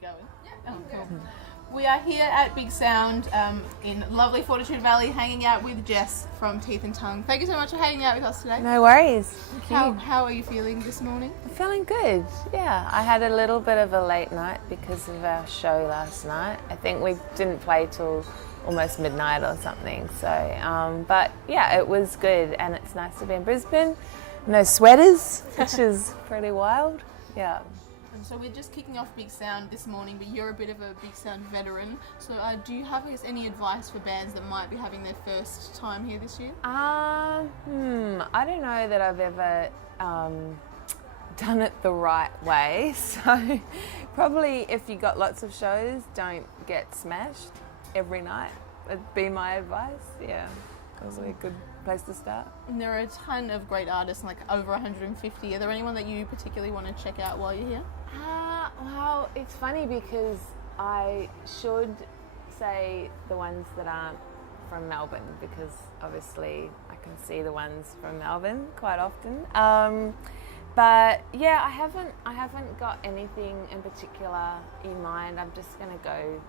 going? Yeah. Oh, cool. We are here at Bigsound in lovely Fortitude Valley, hanging out with Jess from Teeth and Tongue. Thank you so much for hanging out with us today. No worries. How are you feeling this morning? I'm feeling good. Yeah, I had a little bit of a late night because of our show last night. I think we didn't play till almost midnight or something. So, but yeah, it was good, and it's nice to be in Brisbane. No sweaters, which is pretty wild. Yeah. So we're just kicking off Bigsound this morning, but you're a bit of a Bigsound veteran. So do you have, I guess, any advice for bands that might be having their first time here this year? I don't know that I've ever done it the right way. So probably if you got lots of shows, don't get smashed every night. Would be my advice. Yeah, probably a good place to start. And there are a ton of great artists, like over 150. Are there anyone that you particularly want to check out while you're here? Well, it's funny because I should say the ones that aren't from Melbourne, because obviously I can see the ones from Melbourne quite often. But yeah, I haven't got anything in particular in mind. I'm just going to go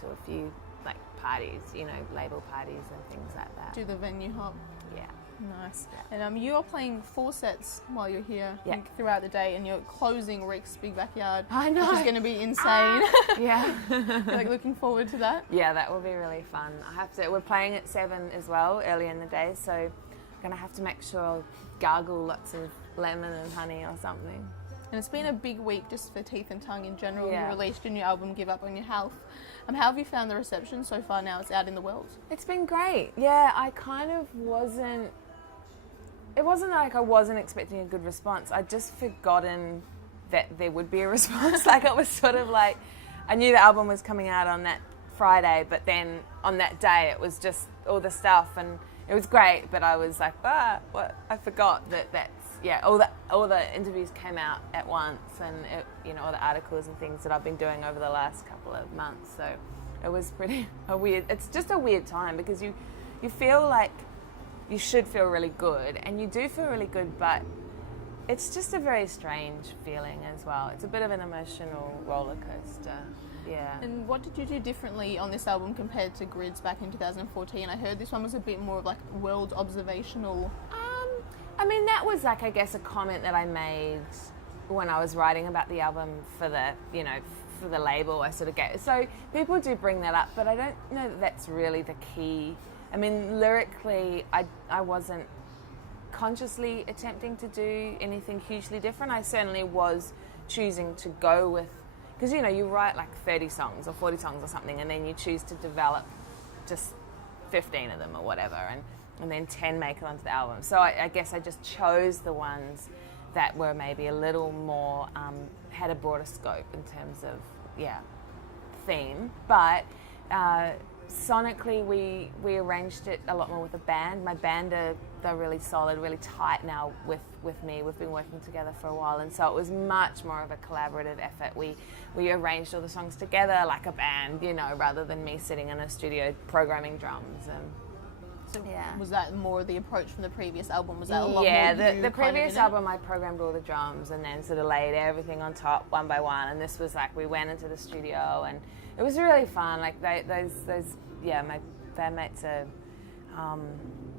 to a few like parties, you know, label parties and things like that. Do the venue hop. Yeah. Nice. And you're playing 4 sets while you're here throughout the day, and you're closing Rick's big backyard. I know. Which is going to be insane. Yeah. Like looking forward to that. Yeah, that will be really fun. We're playing at 7 as well, early in the day, so I'm going to have to make sure I'll gargle lots of lemon and honey or something. And it's been a big week just for Teeth and Tongue in general. Yeah. You released your new album, Give Up On Your Health. How have you found the reception so far now it's out in the world? It's been great. Yeah, I kind of wasn't... It wasn't like I wasn't expecting a good response. I'd just forgotten that there would be a response. Like, it was sort of like... I knew the album was coming out on that Friday, but then on that day it was just all the stuff, and it was great, but I was like, what? I forgot that's... Yeah, all the interviews came out at once, and all the articles and things that I've been doing over the last couple of months. So it was pretty weird. It's just a weird time because you feel like you should feel really good, and you do feel really good, but it's just a very strange feeling as well. It's a bit of an emotional roller coaster. Yeah. And what did you do differently on this album compared to Grids back in 2014? I heard this one was a bit more of like world observational. I mean, that was like, I guess, a comment that I made when I was writing about the album for the label I sort of gave. So people do bring that up, but I don't know that that's really the key. I mean, lyrically, I wasn't consciously attempting to do anything hugely different. I certainly was choosing to go with, because, you write like 30 songs or 40 songs or something, and then you choose to develop just 15 of them or whatever, and then 10 make it onto the album. So I guess I just chose the ones that were maybe a little more, had a broader scope in terms of, theme. But sonically, we arranged it a lot more with a band. My band they're really solid, really tight now with me. We've been working together for a while, and so it was much more of a collaborative effort. We arranged all the songs together like a band, rather than me sitting in a studio programming drums. So was that more the approach from the previous album? Was that a lot more? Yeah, the previous album I programmed all the drums and then sort of laid everything on top one by one, and this was like we went into the studio and it was really fun. Like my bandmates are,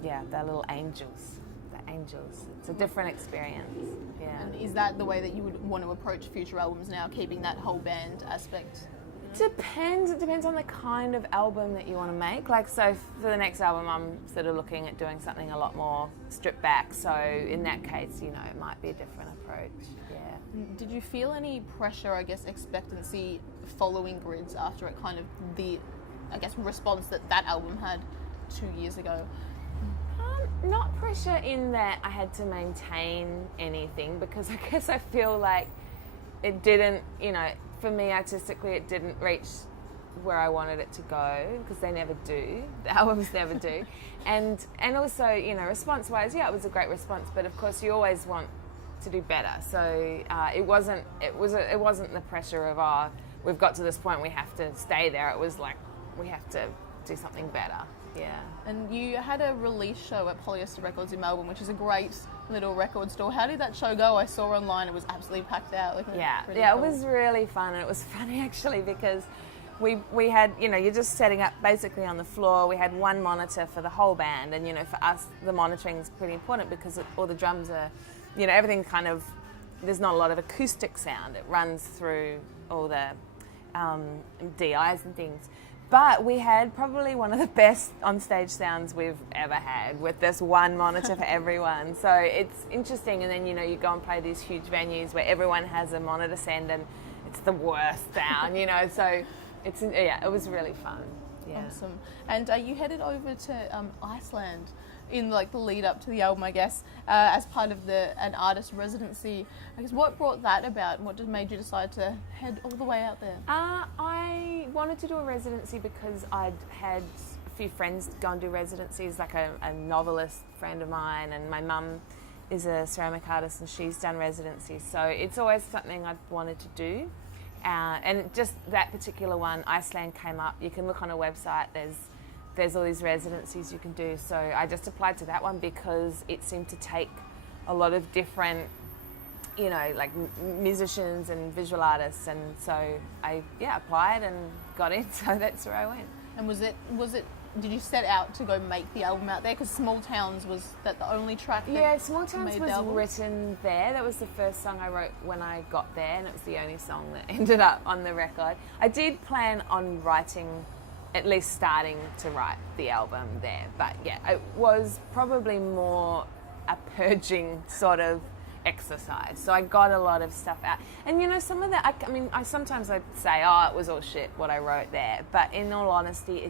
they're little angels. They're angels. It's a different experience. Yeah. And is that the way that you would want to approach future albums now, keeping that whole band aspect? Depends. It depends on the kind of album that you want to make. Like, so for the next album, I'm sort of looking at doing something a lot more stripped back. So in that case, it might be a different approach. Yeah. Did you feel any pressure, I guess, expectancy following Grids after it kind of the, I guess, response that album had 2 years ago? Not pressure in that I had to maintain anything, because I guess I feel like it didn't, for me artistically, it didn't reach where I wanted it to go, because they never do. The albums never do. And also, response-wise, it was a great response, but of course you always want to do better. So it wasn't the pressure of, we've got to this point, we have to stay there. It was like, we have to do something better. Yeah. And you had a release show at Polyester Records in Melbourne, which is a great little record store. How did that show go? I saw online it was absolutely packed out. Like, Yeah, really yeah, cool. it was really fun, and it was funny actually because we had, you know, you're just setting up basically on the floor. We had one monitor for the whole band, and, you know, for us the monitoring is pretty important because all the drums are, you know, everything kind of, there's not a lot of acoustic sound. It runs through all the DIs and things. But we had probably one of the best onstage sounds we've ever had with this one monitor for everyone. So it's interesting, and then, you know, you go and play these huge venues where everyone has a monitor send and it's the worst sound, you know, so it's, yeah, it was really fun. Yeah. Awesome. And you headed over to Iceland in like the lead up to the album, I guess, as part of an artist residency. I guess what brought that about, and what just made you decide to head all the way out there? I wanted to do a residency because I'd had a few friends go and do residencies, like a novelist friend of mine, and my mum is a ceramic artist and she's done residencies, so it's always something I've wanted to do. And just that particular one, Iceland, came up. You can look on a website, there's all these residencies you can do, so I just applied to that one because it seemed to take a lot of different, you know, like musicians and visual artists, and so I applied and got in, so that's where I went. And was it did you set out to go make the album out there? Because Small Towns, was that the only track that Yeah, Small Towns made was the album? written there. That was the first song I wrote when I got there, and it was the only song that ended up on the record. I did plan on writing, at least starting to write the album there, but yeah, it was probably more a purging sort of exercise. So I got a lot of stuff out, and, you know, some of that, I mean, sometimes I'd say, oh, it was all shit what I wrote there, but in all honesty,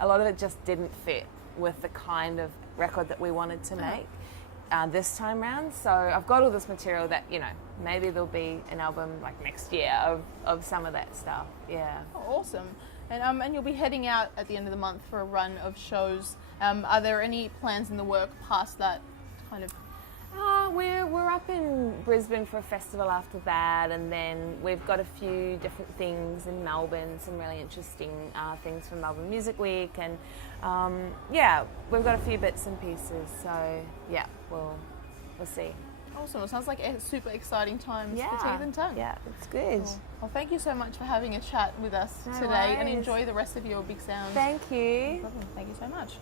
a lot of it just didn't fit with the kind of record that we wanted to make this time round. So I've got all this material that, you know, maybe there'll be an album like next year of some of that stuff. Yeah. Oh, awesome. And you'll be heading out at the end of the month for a run of shows. Are there any plans in the work past that kind of? We're up in Brisbane for a festival after that, and then we've got a few different things in Melbourne, some really interesting things from Melbourne Music Week, and we've got a few bits and pieces, so yeah, we'll see. Awesome. It sounds like a super exciting times for Teeth and Tongue. Yeah, it's good. Cool. Well, thank you so much for having a chat with us No today, and worries. enjoy the rest of your Bigsound. Thank you. No problem. Thank you so much.